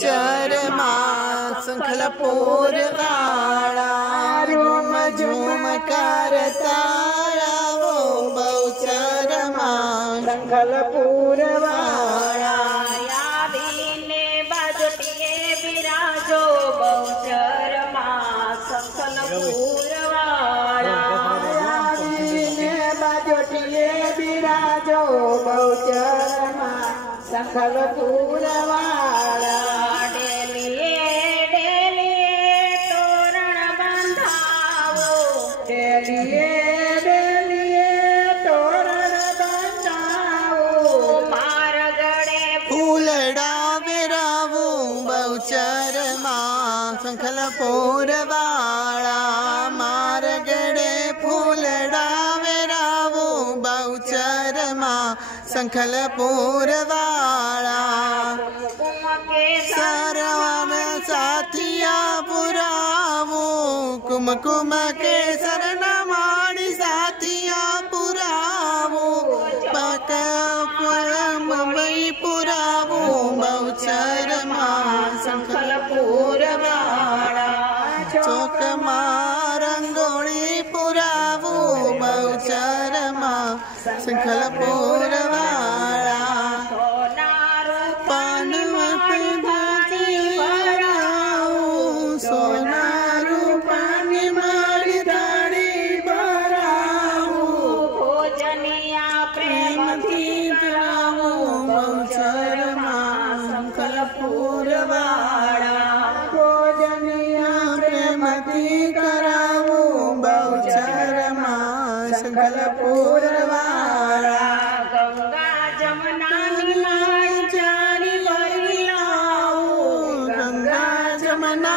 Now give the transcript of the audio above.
बहुचर माँ संखलपुर वाला झूम झूम करता वो बहुचर माँ संखलपुर वाला यादीने बाजोटिए बिराजो बहुचर माँ संखलपुर वाला यादीने बाजोटिए बिराजो बहुचर माँ संखलपुर वाला डेलिए डेलिए तोरण बंधावो डेलिए तोरण बंधावो मार गड़े फूलड़ा बिरावो बहुचर माँ संखलपुर वाला मार गड़े फूलड़ा बिरावो बहुचर माँ संखलपुर वाला सरवन साथिया पुरावो कुमकुम के सरन माड़ी साथिया पुरावो मुंबई पुरावो बहुचर माँ संखलपुर वाला चौक माँ रंगोली पुरावो बहुचर माँ संखलपुर वाला सोना रूपानी मारी दाढ़ी बराऊ भोजनिया प्रेम थी कराऊ बहुचर माँ संखलपुर वाला भोजनिया प्रेम थी कराऊ बहुचर माँ संखलपुर वाला गंगा जमुना जानी बरलाऊ गंगा जमुना